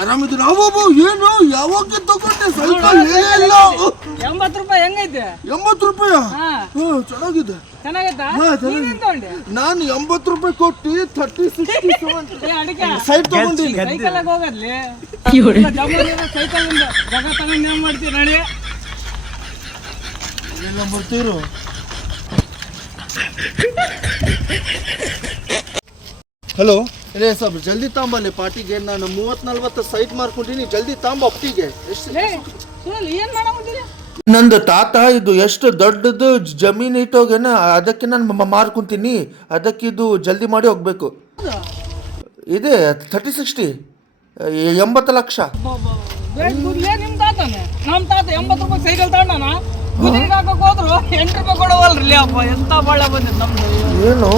ಆರಾಮಿದ್ದೀನಿ. ಅಬ್ಬಬ್ಬ, ಏನು ಯಾವಾಗ ತಗೊಂಡೆ? ಸೈಕಲ್ ಇಲ್ಲ. 80 ರೂಪಾಯಿ ಹೆಂಗೈತೆ? 80 ರೂಪಾಯಿ? ಹಾ ಚೆನ್ನಾಗಿದೆ. ಚೆನ್ನಾಗೈತಾ? ಹಾ, ನೀನೇನ್ ತಗೊಂಡೆ? ನಾನು 80 ರೂಪಾಯಿ ಕೊಟ್ಟು 30, 60, 70 ಏ ಅಡಿಕೆ ಸೈಡ್ ತಗೊಂಡಿನಿ. ಸೈಕಲ್ ಹೋಗದ್ಲಿ ಸೈಕಲ್ ಜಾಗ ತಗೊಂಡು ಏನ್ ಮಾಡ್ತೀವಿ ನೋಡಿ. ಎಲ್ಲ ಬರ್ತೀರು. ಹಲೋ ರೇ ಸ್ವಲ್ಪ ಜಲ್ದಿ ತಾಂಬಲ್ಲಿ ಪಾರ್ಟಿಗೆ. ನಾನು 30-40 ಸೈಟ್ ಮಾರ್ಕೊಂಡಿನಿ. ಜಲ್ದಿ ತಾಂಬ ಅಪ್ಪಿಗೆ. ಎಷ್ಟು ಲೇ, ಸುನಿಲ್ ಏನ್ ಮಾಡಾಕತ್ತೀರಿ? ನಂದು ತಾತ ಇದು ಎಷ್ಟು ದೊಡ್ಡದು ಜಮೀನು ಇಟ್ಟೋಗೇನ, ಅದಕ್ಕೆ ನಾನು ಮಾರ್ಕೊಂತೀನಿ. ಅದಕ್ಕೆ ಇದು ಜಲ್ದಿ ಮಾಡಿ ಹೋಗ್ಬೇಕು. ಇದೆ 30, 60, 80 ಲಕ್ಷ. ನಿಮ್ ತಾತನೆ. ನಮ್ ತಾತ 80 ರೂಪಾಯಿ ಸೈಕಲ್ ತಗೊಂಡಾನ. ಕುದುರೆಗೆ ಹಾಕಕ್ ಹೋದ್ರು 8 ರೂಪಾಯಿ ಕೊಡವಲ್ರಿ ಅಪ್ಪ. ಎಂತ ಬಾಳ ಬಂದಿತ್ತು ನಮ್ದು. ಏನು